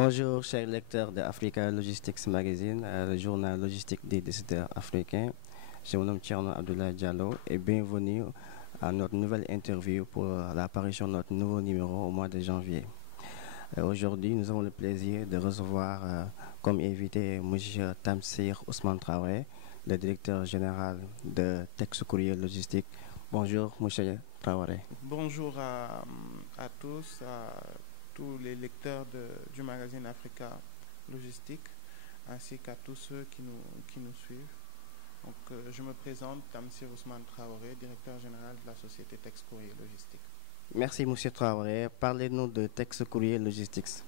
Bonjour, chers lecteurs de Africa Logistics Magazine, le journal logistique des décideurs africains. Je me nomme Tcherno Abdoulaye Diallo et bienvenue à notre nouvelle interview pour l'apparition de notre nouveau numéro au mois de janvier. Aujourd'hui, nous avons le plaisir de recevoir comme invité M. Tamsir Ousmane Traoré, le directeur général de Texte Courrier Logistique. Bonjour, M. Traoré. Bonjour à tous, à tous les lecteurs du magazine Africa Logistique, ainsi qu'à tous ceux qui nous suivent. Donc, je me présente, Tamsir Ousmane Traoré, directeur général de la société Texte Courrier Logistique. Merci, M. Traoré. Parlez-nous de Texte Courrier Logistics.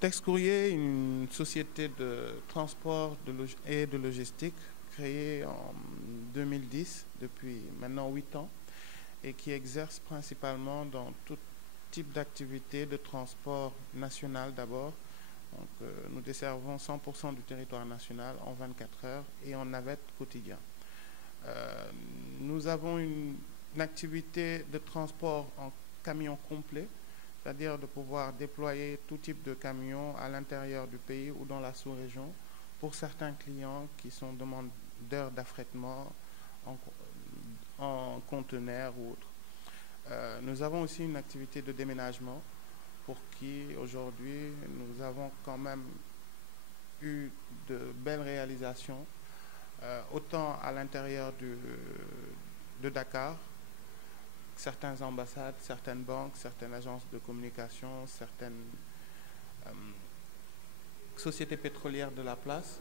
Texte Courrier, une société de transport et de logistique créée en 2010, depuis maintenant 8 ans, et qui exerce principalement dans tout type d'activité de transport national d'abord. Donc, nous desservons 100% du territoire national en 24 heures et en navette quotidien. Nous avons une activité de transport en camion complet, c'est-à-dire de pouvoir déployer tout type de camions à l'intérieur du pays ou dans la sous-région pour certains clients qui sont demandeurs d'affrètement en conteneurs ou autres. Nous avons aussi une activité de déménagement pour qui aujourd'hui nous avons quand même eu de belles réalisations, autant à l'intérieur de Dakar, certaines ambassades, certaines banques, certaines agences de communication, certaines sociétés pétrolières de la place,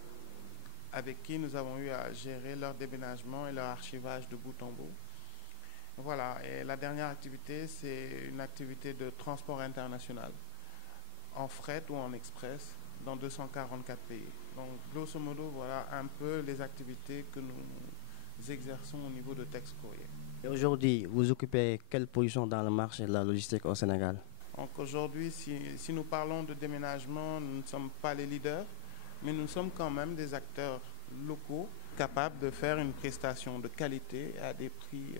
avec qui nous avons eu à gérer leur déménagement et leur archivage de bout en bout. Voilà, et la dernière activité, c'est une activité de transport international, en fret ou en express, dans 244 pays. Donc, grosso modo, voilà un peu les activités que nous exerçons au niveau de Texte Courrier. Et aujourd'hui, vous occupez quelle position dans le marché de la logistique au Sénégal? Donc aujourd'hui, si nous parlons de déménagement, nous ne sommes pas les leaders, mais nous sommes quand même des acteurs locaux capables de faire une prestation de qualité à des prix.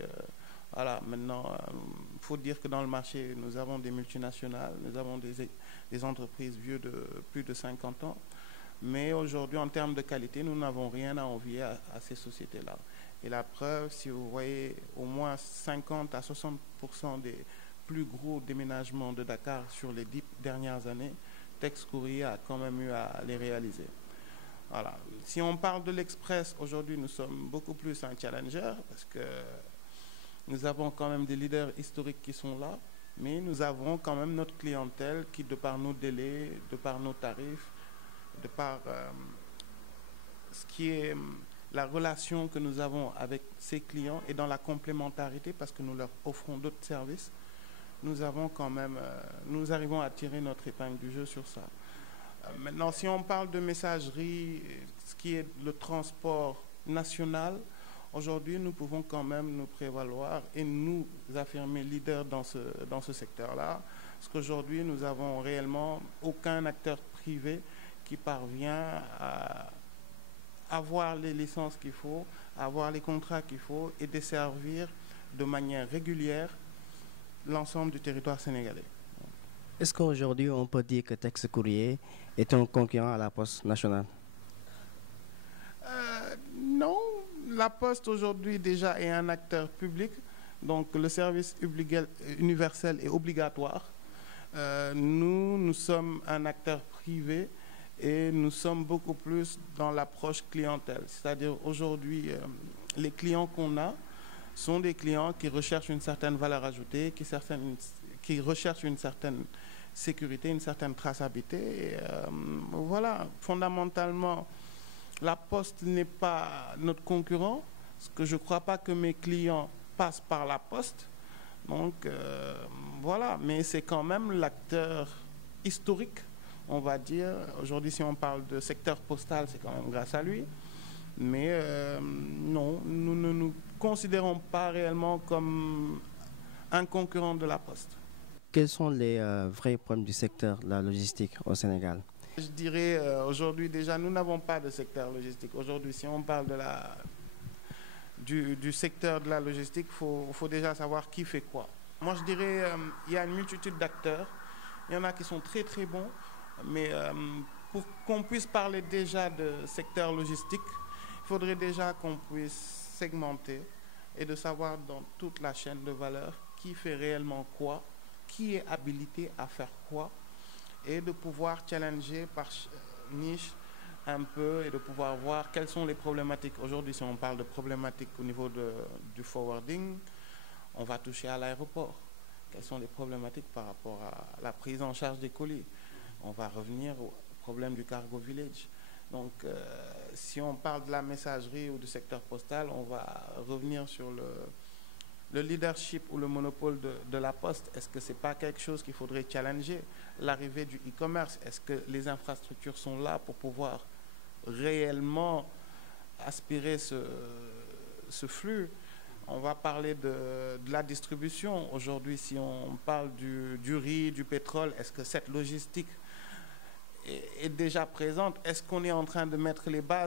Voilà, maintenant, il faut dire que dans le marché, nous avons des multinationales, nous avons des entreprises vieux de plus de 50 ans. Mais aujourd'hui, en termes de qualité, nous n'avons rien à envier à ces sociétés-là. Et la preuve, si vous voyez au moins 50 à 60% des plus gros déménagements de Dakar sur les 10 dernières années, Texte Courrier a quand même eu à les réaliser. Voilà. Si on parle de l'express, aujourd'hui, nous sommes beaucoup plus un challenger parce que nous avons quand même des leaders historiques qui sont là, mais nous avons quand même notre clientèle qui, de par nos délais, de par nos tarifs, de par ce qui est la relation que nous avons avec ces clients et dans la complémentarité, parce que nous leur offrons d'autres services, nous avons quand même, nous arrivons à tirer notre épingle du jeu sur ça. Maintenant, si on parle de messagerie, ce qui est le transport national, aujourd'hui, nous pouvons quand même nous prévaloir et nous affirmer leader dans ce secteur-là, parce qu'aujourd'hui, nous n'avons réellement aucun acteur privé qui parvient à avoir les licences qu'il faut, avoir les contrats qu'il faut et desservir de manière régulière l'ensemble du territoire sénégalais. Est-ce qu'aujourd'hui, on peut dire que Texte Courrier est un concurrent à la Poste nationale? Non, la Poste aujourd'hui déjà est un acteur public, donc le service universel est obligatoire. Nous sommes un acteur privé et nous sommes beaucoup plus dans l'approche clientèle. C'est-à-dire aujourd'hui, les clients qu'on a sont des clients qui recherchent une certaine valeur ajoutée, qui recherchent une certaine sécurité, une certaine traçabilité. Et, voilà, fondamentalement, la Poste n'est pas notre concurrent, parce que je ne crois pas que mes clients passent par la Poste. Donc, voilà, mais c'est quand même l'acteur historique, on va dire. Aujourd'hui, si on parle de secteur postal, c'est quand même grâce à lui. Mais non, nous ne nous considérons pas réellement comme un concurrent de la Poste. Quels sont les vrais problèmes du secteur de la logistique au Sénégal? Je dirais aujourd'hui déjà, nous n'avons pas de secteur logistique. Aujourd'hui, si on parle du secteur de la logistique, il faut déjà savoir qui fait quoi. Moi, je dirais il y a une multitude d'acteurs. Il y en a qui sont très très bons. Mais pour qu'on puisse parler déjà de secteur logistique, il faudrait déjà qu'on puisse segmenter et de savoir dans toute la chaîne de valeur qui fait réellement quoi, qui est habilité à faire quoi, et de pouvoir challenger par niche un peu et de pouvoir voir quelles sont les problématiques. Aujourd'hui, si on parle de problématiques au niveau du forwarding, on va toucher à l'aéroport. Quelles sont les problématiques par rapport à la prise en charge des colis? On va revenir au problème du cargo village. Donc, si on parle de la messagerie ou du secteur postal, on va revenir sur le leadership ou le monopole de la Poste. Est-ce que ce n'est pas quelque chose qu'il faudrait challenger? L'arrivée du e-commerce, est-ce que les infrastructures sont là pour pouvoir réellement aspirer ce flux? On va parler de la distribution. Aujourd'hui, si on parle du riz, du pétrole, est-ce que cette logistique est déjà présente? Est-ce qu'on est en train de mettre les bases